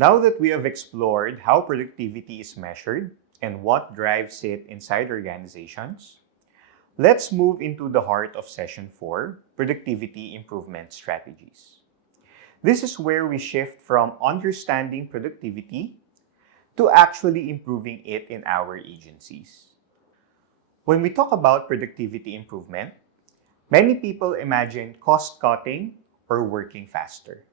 Now that we have explored how productivity is measured and what drives it inside organizations, let's move into the heart of Session 4, Productivity Improvement Strategies. This is where we shift from understanding productivity to actually improving it in our agencies. When we talk about productivity improvement, many people imagine cost-cutting or working faster.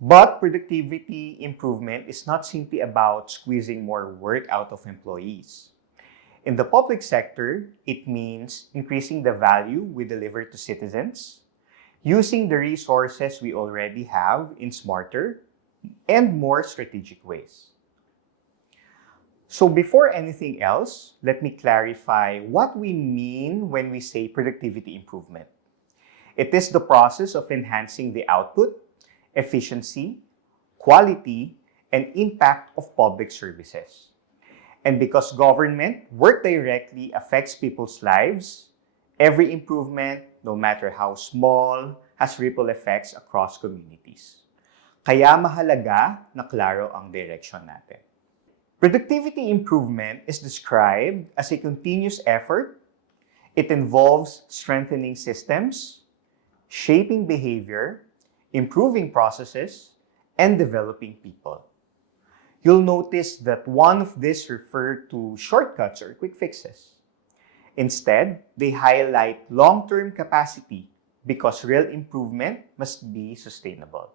But productivity improvement is not simply about squeezing more work out of employees. In the public sector, it means increasing the value we deliver to citizens, using the resources we already have in smarter and more strategic ways. So before anything else, let me clarify what we mean when we say productivity improvement. It is the process of enhancing the output, efficiency, quality, and impact of public services. And because government work directly affects people's lives, every improvement, no matter how small, has ripple effects across communities. Kaya mahalaga na klaro ang direction natin. Productivity improvement is described as a continuous effort. It involves strengthening systems, shaping behavior, improving processes, and developing people. You'll notice that one of these refer to shortcuts or quick fixes. Instead, they highlight long-term capacity because real improvement must be sustainable.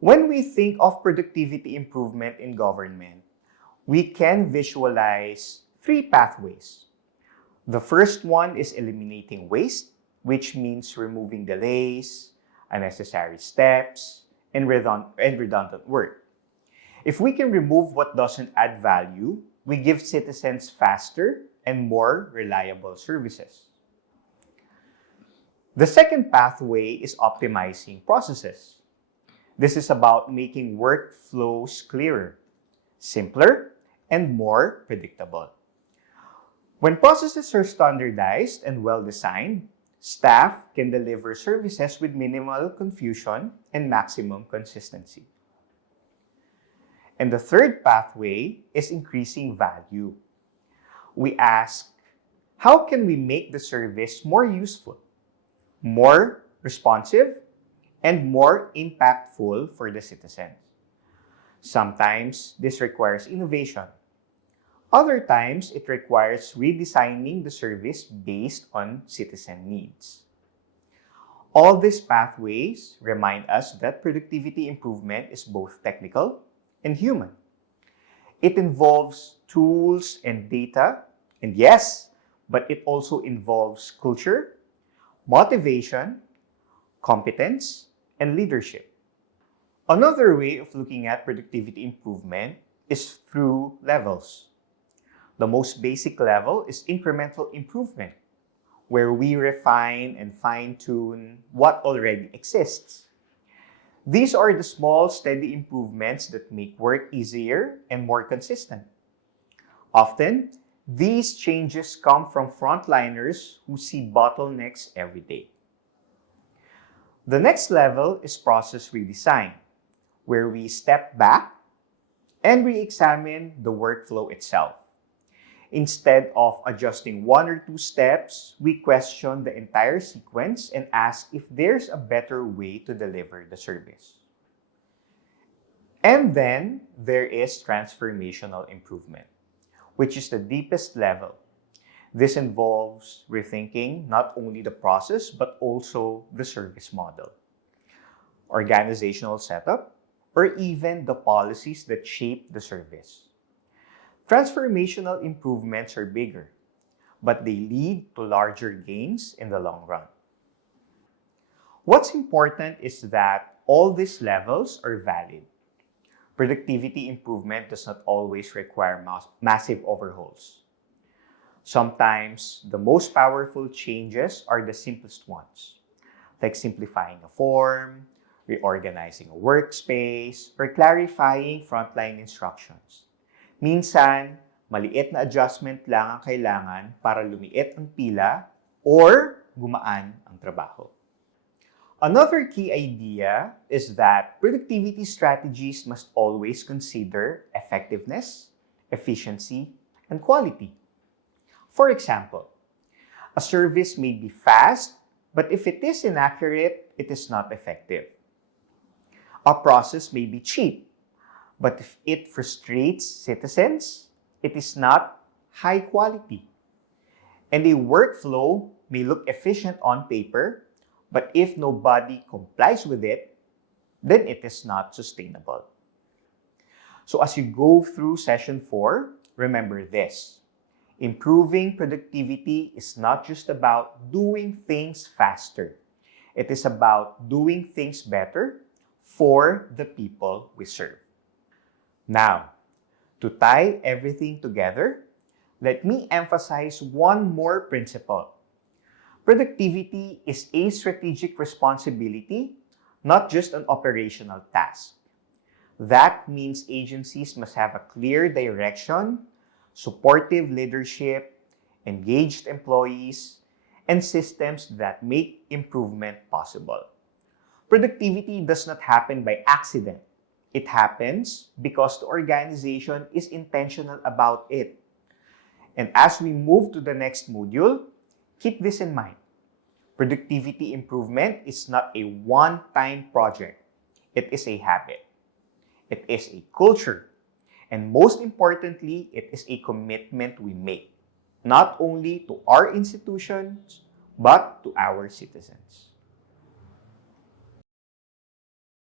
When we think of productivity improvement in government, we can visualize three pathways. The first one is eliminating waste, which means removing delays, unnecessary steps, and redundant work. If we can remove what doesn't add value, we give citizens faster and more reliable services. The second pathway is optimizing processes. This is about making workflows clearer, simpler, and more predictable. When processes are standardized and well-designed, staff can deliver services with minimal confusion and maximum consistency. And the third pathway is increasing value. We ask, how can we make the service more useful, more responsive, and more impactful for the citizens? Sometimes this requires innovation. Other times, it requires redesigning the service based on citizen needs. All these pathways remind us that productivity improvement is both technical and human. It involves tools and data, and yes, but it also involves culture, motivation, competence, and leadership. Another way of looking at productivity improvement is through levels. The most basic level is incremental improvement, where we refine and fine-tune what already exists. These are the small, steady improvements that make work easier and more consistent. Often, these changes come from frontliners who see bottlenecks every day. The next level is process redesign, where we step back and re-examine the workflow itself. Instead of adjusting one or two steps, we question the entire sequence and ask if there's a better way to deliver the service. And then there is transformational improvement, which is the deepest level. This involves rethinking not only the process, but also the service model, organizational setup, or even the policies that shape the service. Transformational improvements are bigger, but they lead to larger gains in the long run. What's important is that all these levels are valid. Productivity improvement does not always require massive overhauls. Sometimes, the most powerful changes are the simplest ones, like simplifying a form, reorganizing a workspace, or clarifying frontline instructions. Minsan, maliit na adjustment lang ang kailangan para lumiit ang pila or gumaan ang trabaho. Another key idea is that productivity strategies must always consider effectiveness, efficiency, and quality. For example, a service may be fast, but if it is inaccurate, it is not effective. A process may be cheap, but if it frustrates citizens, it is not high quality. And a workflow may look efficient on paper, but if nobody complies with it, then it is not sustainable. So as you go through session 4, remember this. Improving productivity is not just about doing things faster. It is about doing things better for the people we serve. Now, to tie everything together, let me emphasize one more principle. Productivity is a strategic responsibility, not just an operational task. That means agencies must have a clear direction, supportive leadership, engaged employees, and systems that make improvement possible. Productivity does not happen by accident. It happens because the organization is intentional about it. And as we move to the next module, keep this in mind. Productivity improvement is not a one-time project. It is a habit. It is a culture. And most importantly, it is a commitment we make, not only to our institutions, but to our citizens.